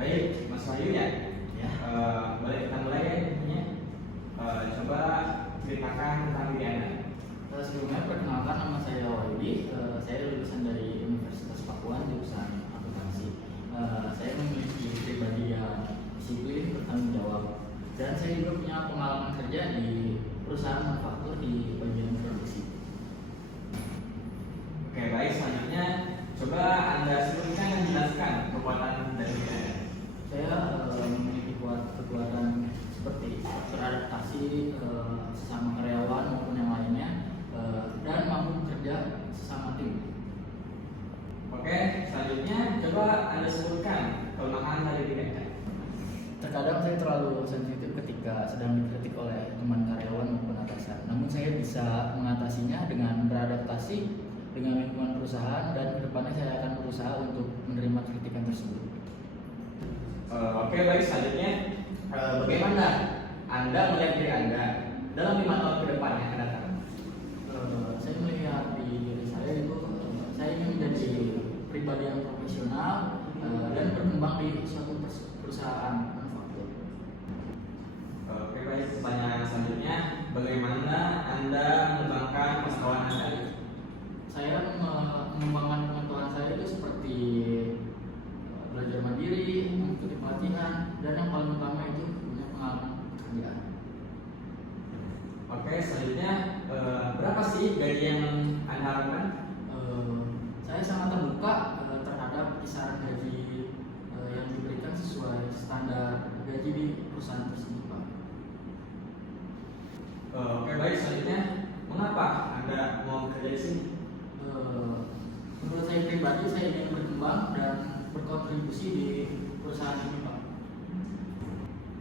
Baik, Mas Wahyu ya. Ya. Boleh kita mulai ya intinya. Coba ceritakan tentang diri Anda. Sebelumnya perkenalkan, nama saya Wahyu. Saya lulusan dari Universitas Pakuan jurusan akuntansi. Saya memiliki pribadi yang disiplin, bertanggung jawab, dan saya juga punya pengalaman kerja di perusahaan manufaktur di bagian produksi. Oke, baik, selanjutnya coba Anda sebutkan dan jelaskan kekuatan dari diri Anda. Saya memiliki kekuatan seperti beradaptasi sesama karyawan maupun yang lainnya, dan mampu bekerja sesama tim. Oke, selanjutnya coba Anda sebutkan kelemahan dari diri Anda. Terkadang saya terlalu sensitif ketika sedang dikritik oleh teman karyawan maupun atasan. Namun saya bisa mengatasinya dengan beradaptasi dengan lingkungan perusahaan, dan kedepannya saya akan berusaha untuk menerima kritikan tersebut. Oke, baik, selanjutnya bagaimana Anda melihat diri Anda dalam 5 tahun ke depan yang akan datang? Saya melihat di diri saya itu, saya ingin menjadi pribadi yang profesional dan berkembang di suatu perusahaan manufaktur. Oke, baik, pertanyaan selanjutnya, bagaimana Anda mengembangkan pengetahuan Anda? Saya mengembangkan pengetahuan saya itu seperti belajar mandiri, mengikuti pelatihan, dan yang paling utama itu punya pengalaman pekerjaan. Oke, selanjutnya berapa sih gaji yang Anda harapkan? Saya sangat terbuka terhadap kisaran gaji yang diberikan sesuai standar gaji di perusahaan tersebut, Pak. Oke, baik, selanjutnya mengapa Anda mau bekerja di sini? Menurut saya pribadi, saya ingin berkembang dan berkontribusi di perusahaan ini, Pak.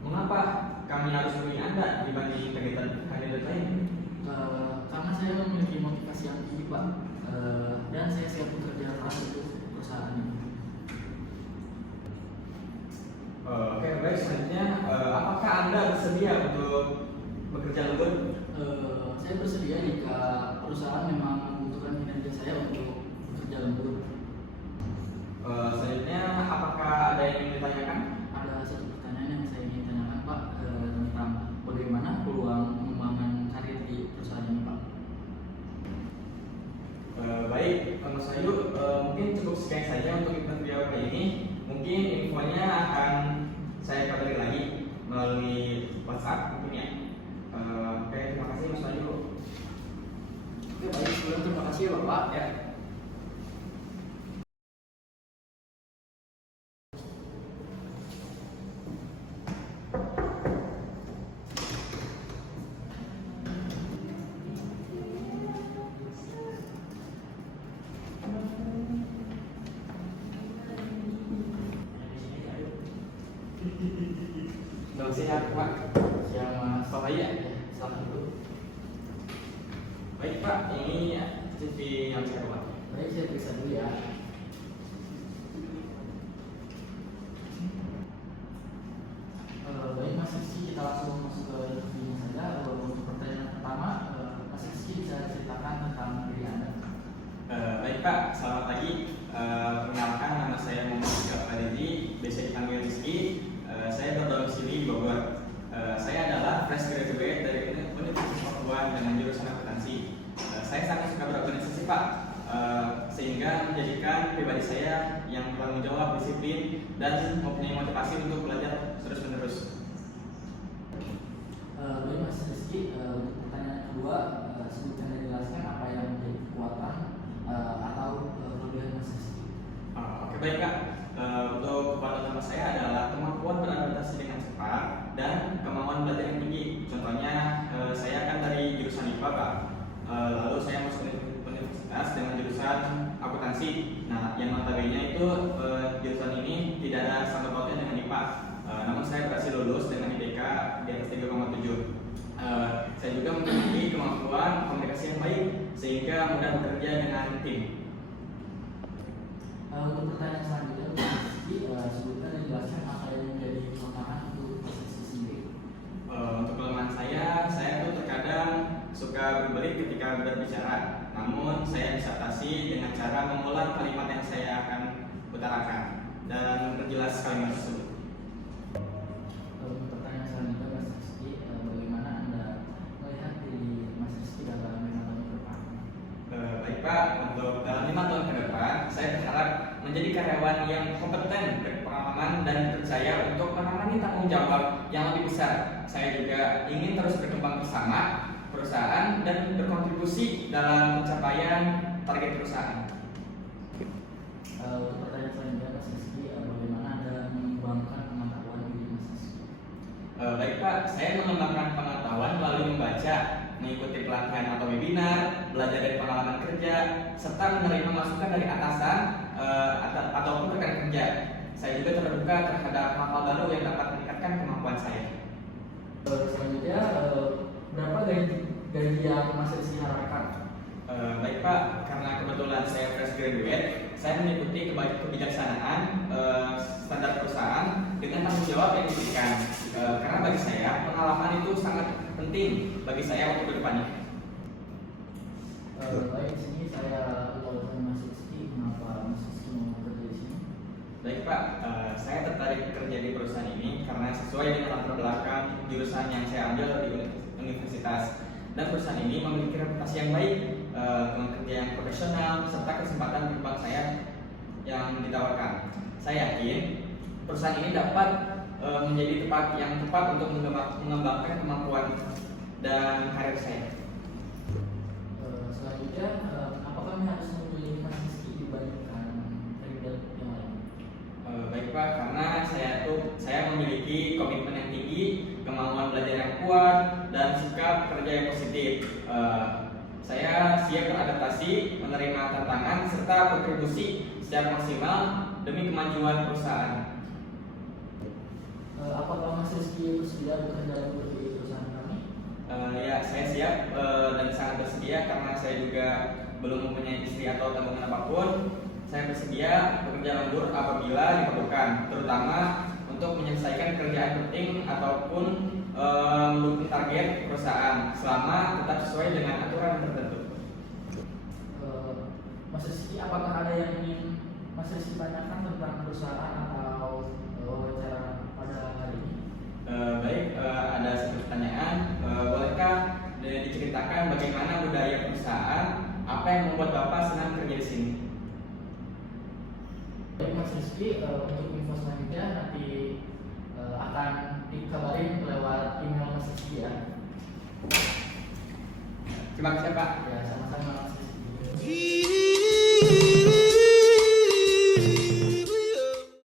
Mengapa kami harus memilih Anda dibanding kandidat lain? Karena saya memiliki motivasi yang tinggi, Pak, dan saya siap bekerja keras untuk perusahaan ini. Oke, baik, selanjutnya apakah Anda bersedia untuk bekerja lembur? Saya bersedia jika perusahaan memang membutuhkan kinerja saya untuk bekerja lembur. Selanjutnya apakah ada yang ingin ditanyakan? Ada satu pertanyaan yang saya ingin tanyakan, Pak, tentang bagaimana peluang pengembangan karir di perusahaan ini, Pak. Baik, Mas Wahyu, mungkin cukup sekian saja untuk interview kali ini. Mungkin infonya akan saya kabari lagi melalui WhatsApp mungkin ya. Oke, terima kasih Mas Wahyu. Oke, baik, sebelum terima kasih ya, Bapak. Ya. Selamat siang, Pak. Siang, Mas. Pak Wahyu ya? Selamat dulu. Baik, Pak, ini CV yang saya buat. Baik, saya periksa dulu ya. Baik, Mas Rizky, kita langsung masuk ke interviewnya saja. Untuk pertanyaan pertama, Mas Rizky bisa ceritakan tentang diri Anda. Baik, Pak, selamat pagi. Perkenalkan, nama saya Muhammad Rizky Fadili, biasa dipanggil Rizky. Saya berdomisili di Bogor. Saya adalah fresh graduate dari Universitas Pakuan dengan jurusan akuntansi. Saya sangat suka berorganisasi, Pak, sehingga menjadikan pribadi saya yang bertanggung jawab, disiplin, dan mempunyai motivasi untuk belajar terus-menerus. Baik, Mas Rizky, untuk pertanyaan kedua, sebutkan dan jelaskan apa yang menjadi kekuatan atau kelebihan Mas Rizky. Oke, baik, Kak. Untuk kekuatan utama saya adalah kemampuan beradaptasi dengan cepat dan kemauan belajar yang tinggi. Contohnya, saya kan dari jurusan IPA, Pak. Lalu saya masuk universitas dengan jurusan akuntansi. Nah, yang notabene itu jurusan ini tidak ada sangkut pautnya dengan IPA. Namun saya berhasil lulus dengan IPK di atas 3,7. Saya juga memiliki kemampuan komunikasi yang baik, sehingga mudah bekerja dengan tim. Untuk pertanyaan selanjutnya, Mas Rizky, sebutkan dan jelaskan apa yang menjadi kelemahan untuk Mas Rizky sendiri. Untuk kelemahan saya tuh terkadang suka berbelit ketika berbicara, namun saya bisa atasi dengan cara mengulang kalimat yang saya akan utarakan dan memperjelas kalimat tersebut. Untuk pertanyaan selanjutnya, Mas Rizky, bagaimana Anda melihat diri Mas Rizky dalam 5 tahun ke depan? Baik Pak, untuk dalam 5 tahun ke depan, saya berharap menjadi karyawan yang kompeten, berpengalaman dan percaya untuk menangani tanggung jawab yang lebih besar. Saya juga ingin terus berkembang bersama perusahaan dan berkontribusi dalam pencapaian target perusahaan. Untuk pertanyaan selanjutnya, Mas Rizky, bagaimana Anda mengembangkan pengetahuan diri Mas Rizky? Baik Pak, saya mengembangkan pengetahuan melalui membaca, mengikuti pelatihan atau webinar, belajar dari pengalaman kerja, serta menerima masukan dari atasan ataupun rekan kerja. Saya juga terbuka terhadap hal-hal baru yang dapat meningkatkan kemampuan saya. Selanjutnya, berapa gaji yang Mas Rizky harapkan? Baik Pak, karena kebetulan saya fresh graduate, saya mengikuti kebijaksanaan standar perusahaan dengan tanggung jawab yang diberikan. Karena bagi saya pengalaman itu sangat penting bagi saya untuk kedepannya. Baik, di sini saya tahu Mas Rizky, kenapa Mas Rizky mau bekerja di sini? Baik Pak, saya tertarik bekerja di perusahaan ini karena sesuai dengan latar belakang jurusan yang saya ambil di universitas. Dan perusahaan ini memiliki reputasi yang baik, teman kerja yang profesional, serta kesempatan berkembang saya yang ditawarkan. Saya yakin perusahaan ini dapat menjadi tempat yang tepat untuk mengembangkan kemampuan dan karir saya. Selanjutnya, apakah kami harus memilih Mas Rizky dibandingkan kandidat yang lain? Baik Pak, karena saya memiliki komitmen yang tinggi, kemauan belajar yang kuat, dan sikap kerja yang positif. Saya siap beradaptasi, menerima tantangan, serta berkontribusi secara maksimal demi kemajuan perusahaan. Apakah Mas Rizky bersedia bekerja di perusahaan kami? Ya, saya siap dan sangat bersedia karena saya juga belum mempunyai istri atau tanggungan apapun. Saya bersedia bekerja lembur apabila diperlukan, terutama untuk menyelesaikan pekerjaan penting ataupun mendukung target perusahaan selama tetap sesuai dengan aturan yang tertentu. Mas Rizky, apakah ada yang ingin Mas Rizky tanyakan tentang perusahaan atau wawancara pada hari ini? Baik, ada satu pertanyaan. Bolehkah diceritakan bagaimana budaya perusahaan? Apa yang membuat Bapak senang kerja di sini? Baik Mas Rizky, untuk info selanjutnya nanti akan dikabarin lewat email Mas Rizky ya. Terima kasih Pak. Ya,